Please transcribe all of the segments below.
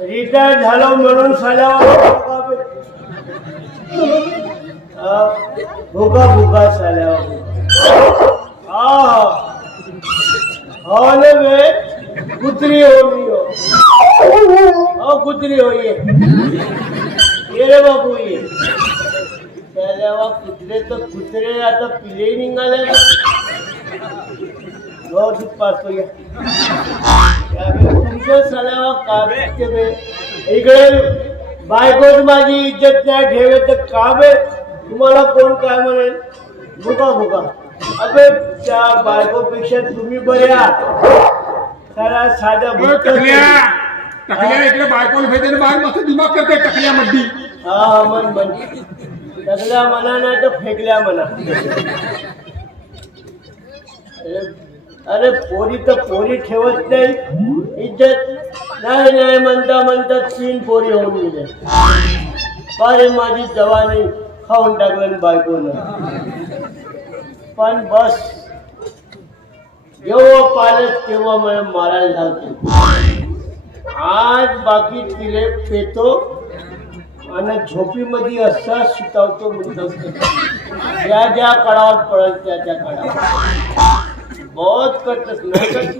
Retire झालो म्हणून साल्या भुका भुका साल्या हा. हो ना बे? कुत्री हो. मी हो कुत्री हो ये रे बापू ये. साल्या कुत्रे तर कुत्रे आता पिले निघाले दूध पाचतो या तुमचं सलावा काबे इकडे बायकोच माझी इज्जत नाही ठेवे तर काबे। तुम्हाला कोण काय म्हणेल भुका भुका अबे त्या बायकोपेक्षा तुम्ही बरे आहात सारा साध्या भुक्क- टकल्या। इकडे बायकोला भेटेल बाहेर मस्त दिमाग करते टकल्या मध्ये हा हा मन मन टकल्या म्हणा नाही तर फेकल्या म्हणा अरे- पोरी तर पोरी ठेवत नाही. इज्जत नाही नाही म्हणता म्हणता तीन पोरी होऊन गेले. अरे माझी जवानी खाऊन टाकलं बायकोनं. पण बस जेव्हा पालत तेव्हा मला मारायला झालते. आज बाकी तिले पेतो आणि झोपीमध्ये असा सुतावतो मुद्दाम ज्या ज्या कडावर पडत त्या त्या कडावर बहुत कटच नाही?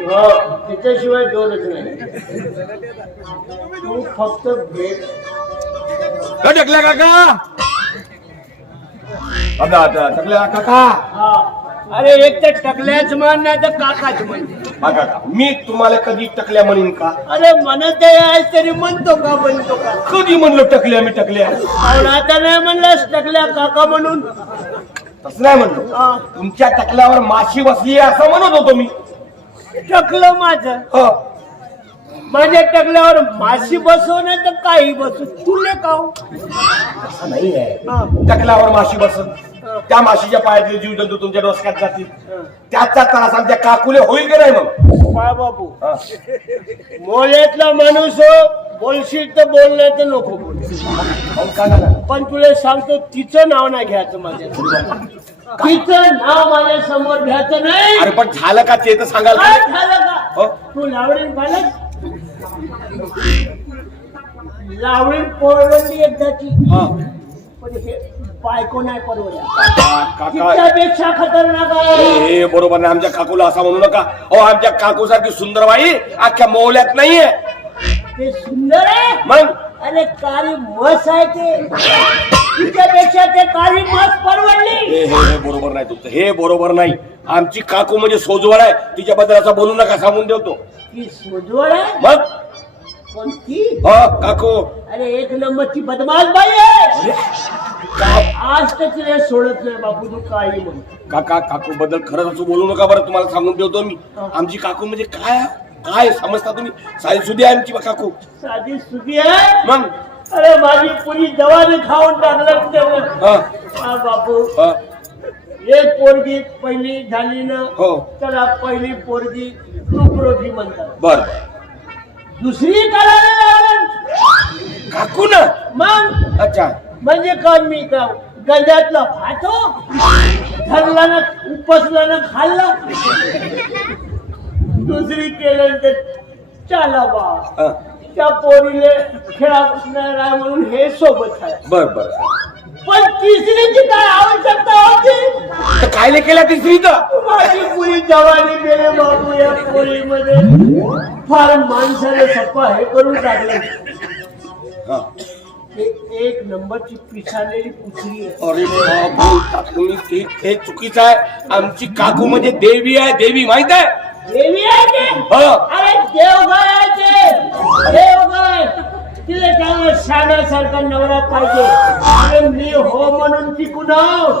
हो त्याच्याशिवाय दोनच नाही. तू फक्त भेट. टकल्या काका? आता आता टकल्या काका? हा. अरे एक तर टकल्याच म्हण नाही तर काकाच म्हण. हा काका. मी तुम्हाला कधी टकल्या म्हणीन का? अरे म्हणत आहे तरी म्हणतो का म्हणतो का? कधी म्हणलो टकल्या मी टकल्या? पण आता नाही म्हणलंस टकल्या काका म्हणून. तसं नाही म्हणलो. तुमच्या टकल्यावर माशी बसली आहे असं म्हणत होतो मी. टकलं माझं. हो. माझ्या टकल्यावर माशी बसव नाही तर काही बसू. तुले काव असं नाही आहे. हा, टकल्यावर माशी बसत त्या माशीच्या पायातले जीव जंतू तुमच्या डोसक्यात जातील. त्याचा त्रास आमच्या काकुले होईल का नाही मग? बाबू हा. मोल्यातला माणूस हो बोलशील तर बोल नाही तर नको बोल? पण तुला सांगतो तिचं नाव नाही घ्यायचं माझ्या तिचं नाव माझ्यासमोर घ्यायचं नाही. अरे पण झालं का? ते तर सांगाल का? काय झालं हो. का तू लावडीन पाहिलं लावडीन पोरवली एकदाची. पण हे बायको नाही परवडला काका काका. तिच्यापेक्षा खतरनाक हे बरोबर नाही. आमच्या काकूला असं म्हणू नका. अहो आमच्या काकू सारखी सुंदर बाई अख्ख्या मोहल्यात नाहीये. ते सुंदर आहे. मग? अरे काळी मस आहे ते. तिच्यापेक्षा ते काळी मस परवडली. हे हे हे बरोबर नाही तुमचं हे बरोबर नाही. आमची काकू म्हणजे सोजवळ आहे. तिच्याबद्दल असं बोलू नका सांगून ठेवतो ती सोजवळ आहे? मग? कोणती? हो काकू. अरे एक नंबरची बदमाश बाई आहे. का- आज तर तिला सोडत नाही बापू तू काही म्हण. काका काकू बद्दल खरंच असं बोलू नका बरं तुम्हाला सांगून ठेवतो मी. आमची काकू म्हणजे काय? काय समजता तुम्ही? साई सुधी आहे आमची काकू. साधी सुधी आहे? मग? अरे माझी पुरी दवाने खाऊन टाकलं तेवढं. बापू. एक पोरगी पहिली झाली ना हो. त्याला पहिली पोरगी तुकडोठी म्हणतात. बर. दुसरी करायला लागल काकू ना? मग? अच्छा. म्हणजे का मी का गंजातला खातो धरला ना उपसला ना खाल्ला? दुसरी केलं तर चला बा. त्या पोरीले खेळा नाही राह म्हणून हे सोबत आहे. बर बर. पण तिसरीची काय आवश्यकता होती? कायले केल्या तिसरी तर माझी पुरी जवानी गेले बाबू या पोरीमध्ये. फार माणसाने सप्पा हे करून टाकलं. एक नंबरची पिसालेली आहे. अरे बाबू तुम्ही ते हे चुकीचं आहे. आमची काकू म्हणजे देवी आहे देवी माहीत आहे? हो. अरे ते देवगाय तिला चांगला शाण्यासारखा नवरा पाहिजे. अरे मी हो म्हणून ती कुणाव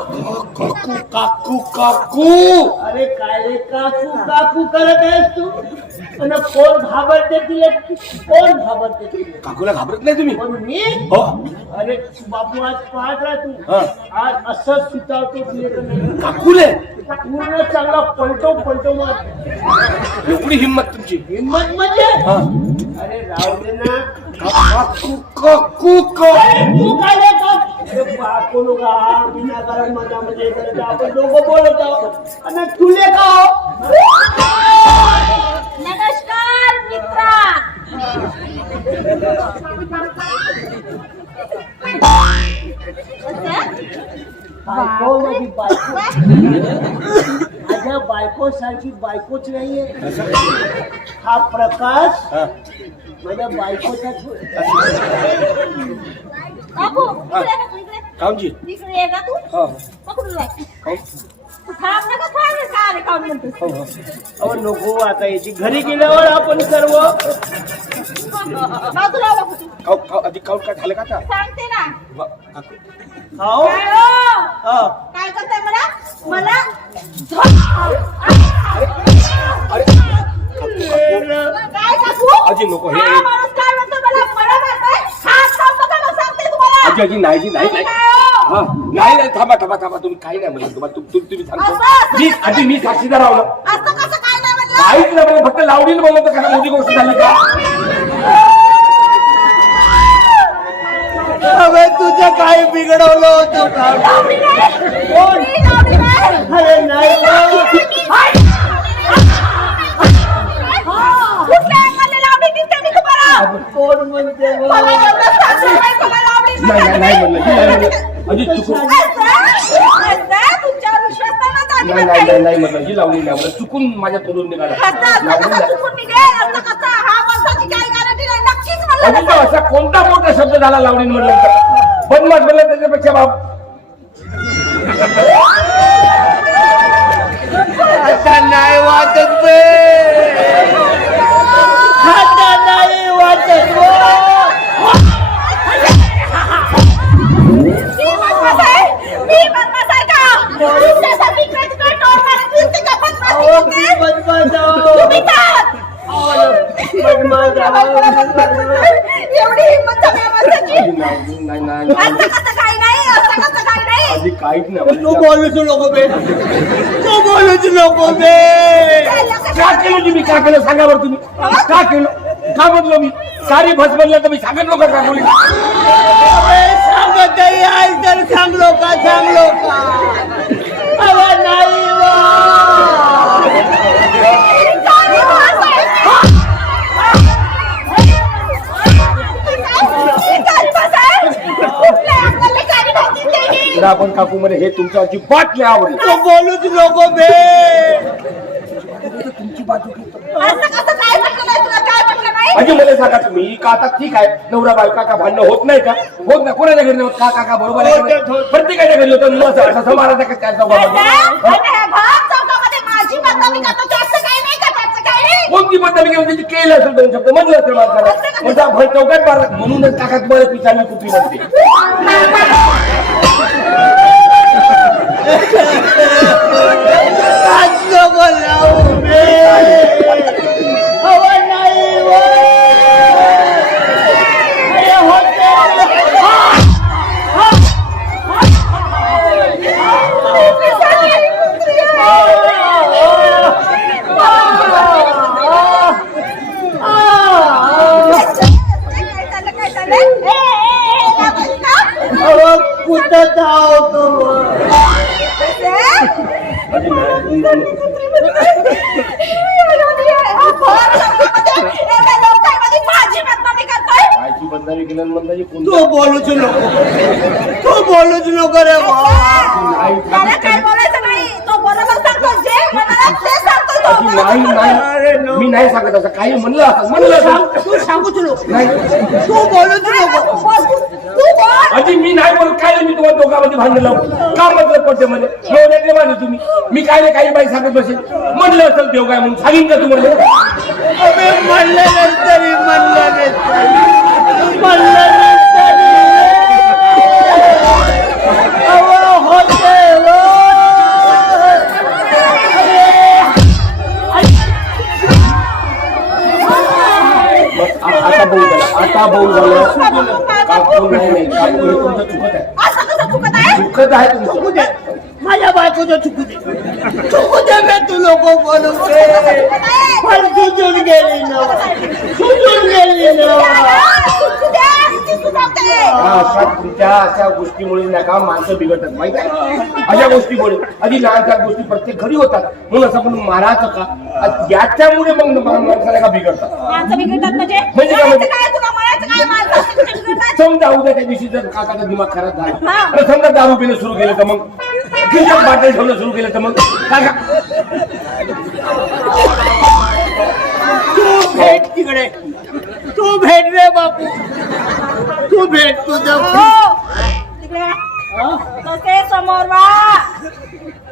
काकू काकू काकू. अरे काय रे काकू काकू करत आहेस तू? आणि कोण घाबरते तिला कोण घाबरते तिला काकूला घाबरत नाही तुम्ही पण मी हो अरे बापू आज पाहत राह तू हा. आज असं सुतावतो तुझे तर नाही. काकूले पूर्ण चांगला पलटो पलटो मार एवढी हिंमत तुमची हिंमत म्हणजे हा. अरे राहू दे ना काकू काकू का अरे तू काय रे बापू हा विनाकारण आहे. आपण दोघं बोलत आहोत आणि तुले का हो? नमस्कार मित्रा बायको माझी बायको माझ्या बायको सारखी बायकोच नाहीये हा प्रकाश हा. माझ्या बायकोचा बाबू इकडे ये, इकडे कामजी इकडे ये का तू हा पकडून राह. हो. तू थांब नका थांब का रे काम म्हणतोस हो, हो. अहो नको आता याची घरी गेल्यावर आपण सर्व बाजूला हो आधी काऊ काय झालं का आता सांगते ना वा, काकू खाओ काय हो? हा. काय करताय मला मला अरे काय काकू नको, हे- हा माणूस काय म्हणतो मला मला मारताय हात थांब बघा मग आजी नाही जी नाही नाही काय हो? नाही नाही थांबा थांबा थांबा तुम्ही काही नाही म्हणलं तुम्हाला तुम- तुम- तुम्ही सांगतो मी आधी मी साक्षीदार राहलो असं कसं काय नाही म्हणलं काहीच नाही म्हणलं फक्त लावडीला बोलवतो का मोठी गोष्ट झाली का अबे तुझं काय बिघडवलं होतं का लावणी नाही. कोण? मी लावणी नाही. अरे नाही गं. कुठल्या अंगाने लावणी दिसते मी तुम्हाला? कोण म्हणते? मला एवढं नाही नाही नाही म्हणलं. चुकून? असं? तुमच्यावर विश्वास नाही चुकून माझ्या तोडून निघाला. असं- लावणी? हा अजून तो कोणता मोठा शब्द झाला लावणी म्हणलं? तर बदमाश म्हणलं त्याच्यापेक्षा बाप. आता नाही वाटत बे. नाही नाही. नाही असं कसं काही नाही असं कसं काही नाही. अजी काहीच नाही तू म्हणलं. बोलूच नको बे. तू बोलूच नको बे. का केलं तुम्ही का केलं? सांगा बरं तुम्ही. का केलं? का म्हटलं मी? सारी भस म्हणलं तर मी सांगितलं का का बोली? अरे, सांगत आई तर सांगलो का सांगलो का? अरे नाही. आपण काकू मध्ये हे तुमच्या अजिबात नाही आवडलं तू बोलूच नको बे. तुमची बाजू घेतो. काय म्हणजे मला सांगा तुम्ही का आता ठीक आहे? नवरा बायका का भांडणं होत नाही का? होत नाही. कोणाच्या घरी नाही होत का काका बरोबर आहे? होत. प्रत्येकाच्या घरी होतं. मग असं असं समाजाचा का? त्या चौकामध्ये? कोणती बदल घेऊन त्याची केलं असेल दोन शब्द म्हणलं असेल माणसाला. म्हणजे भर चौकात मारला म्हणूनच काका तुम्हाला पिचाने कुठली म्हणते कायची बदनामी केलं आणि बदनामी कोण तू बोलूच नको तू बोलूच नको रे बाबा त्याला काय बोलायचं नाही तो बरोबर सांगतो जे म्हणाला ते सांगतो तो अजी, नाही नाही. मी नाही सांगत असं. काही म्हणलं असं. म्हणलं असं. तू सांगूच नको नाही. तू बोलूच नको बोल, बोल. अजी मी नाही बोलत. काय नाही मी तुम्हाला दोघांमध्ये भांडण लावू का मतलब पडते मध्ये एवढ्यातले माझे तुम्ही. मी काय नाही काही बाई सांगत बसेल. म्हणलं असेल देव काय म्हणून. सांगीन का तुम्हाला? अबे म्हणलं नंतरी म्हणलं नंतरी म्हणलं भाऊ झालं? काकू नाही काकू हे तुमचं चुकत आहे. असं कसं चुकत आहे? चुकत आहे तुमचं. चुकू दे. माझ्या बायकोचं चुकू दे. चुकू दे बे तू लोक बोलवते. पण सुजून गेली ना. सुजून गेली ना चुकू दे, ती सुधारते. हा, अशा तुमच्या अशा गोष्टीमुळे नाही का माणसं बिघडतात माहीत आहे? अशा गोष्टीमुळे. आधी लहान लहान गोष्टी प्रत्येक घरी होतात. म्हणून असं म्हणून मारायचं का? याच्यामुळे मग माणसाला का बिघडतात? म्हणजे? म्हणजे काय म्हणजे? समजा उद्या त्या दिवशी जर काकाचा दिमाग खराब झाला हा. आणि समजा दारू पिणं सुरू केलं तर मग? खिशात बाटल ठेवणं सुरू केलं तर मग? काका तू भेट तिकडे. तू भेट रे बापू. तू भेट तुझं हो. बसे समोर वा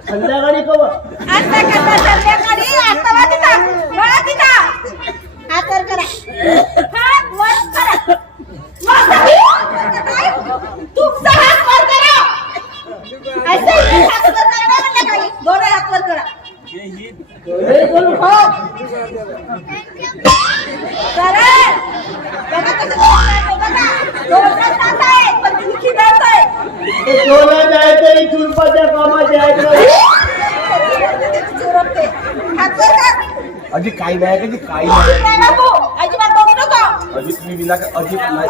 संध्याकाळी कवा आता कसा संध्याकाळी? आता वा तिथं. वळा तिथं. हात वर करा. हात वर करा. तुमचा हात वर करा. असं इथे हात वर करा काही दोन्ही हात वर करा. हे. करा. बघा कसं करताय, जायचं चुरपाच्या कामाचे आहेत अजी काही नाही का काही नाही. नाही अजी तुम्ही विना नाही.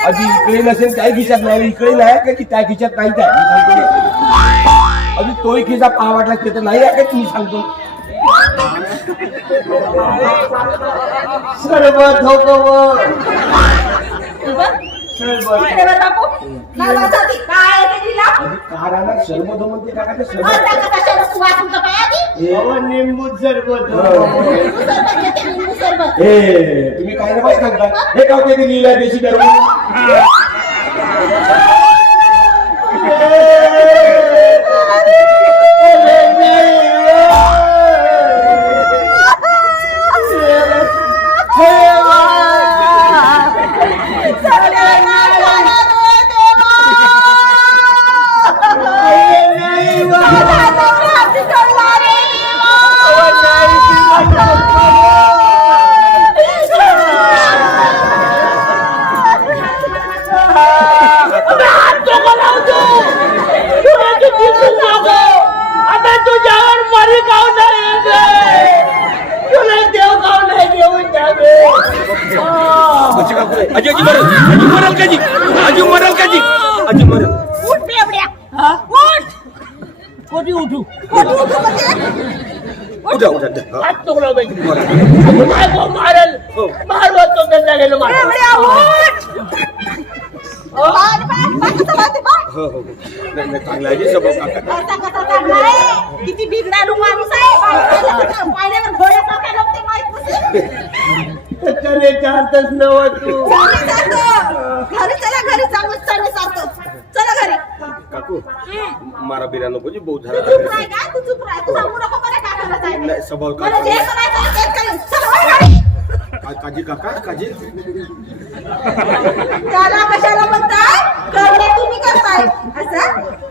अजी इकडे नसेल त्या खिशात नाही. इकडे नाही का की त्या खिशात नाही काय मी अजी तोही खिसा पहा वाटला तिथं तर नाही आहे का तुम्ही सांगतो? सर्व हो निंबू सरबत हो. हे तुम्ही काय नाही माहीत सांगता हे का होते ते लिहिलंय देशी दारू अजी अजी मरल. अजी मरल का जी? अजी मरल का जी? अजी मरल. उठ बेवड्या. उठ. कोठी उठू. उठ, उठ, म्हणजे. उद्या उद्या हात तोडला पाहिजे मारल. मारवा तो त्यांना गेलो मार बेवड्या, उठ. बाळ, बाळ, बाळ, कसं बाळ? हो हो नाही नाही चांगला आहे. जी स्वभाव काका असा कसा चालला आहे? किती बिघडालू माणूस आहे. पाहिल्यावर घोड्यासारखा लागते माहीत नसेल. करेच्या हातच नव तू. चालू चालतो घरी चला घरी चालू चालू चालतो चला घरी. काकू मारा बिरा नको जी बहु झाला नाही स्वभाव काजी काका काजी. त्याला कशाला म्हणतात तुम्ही करताय. असं?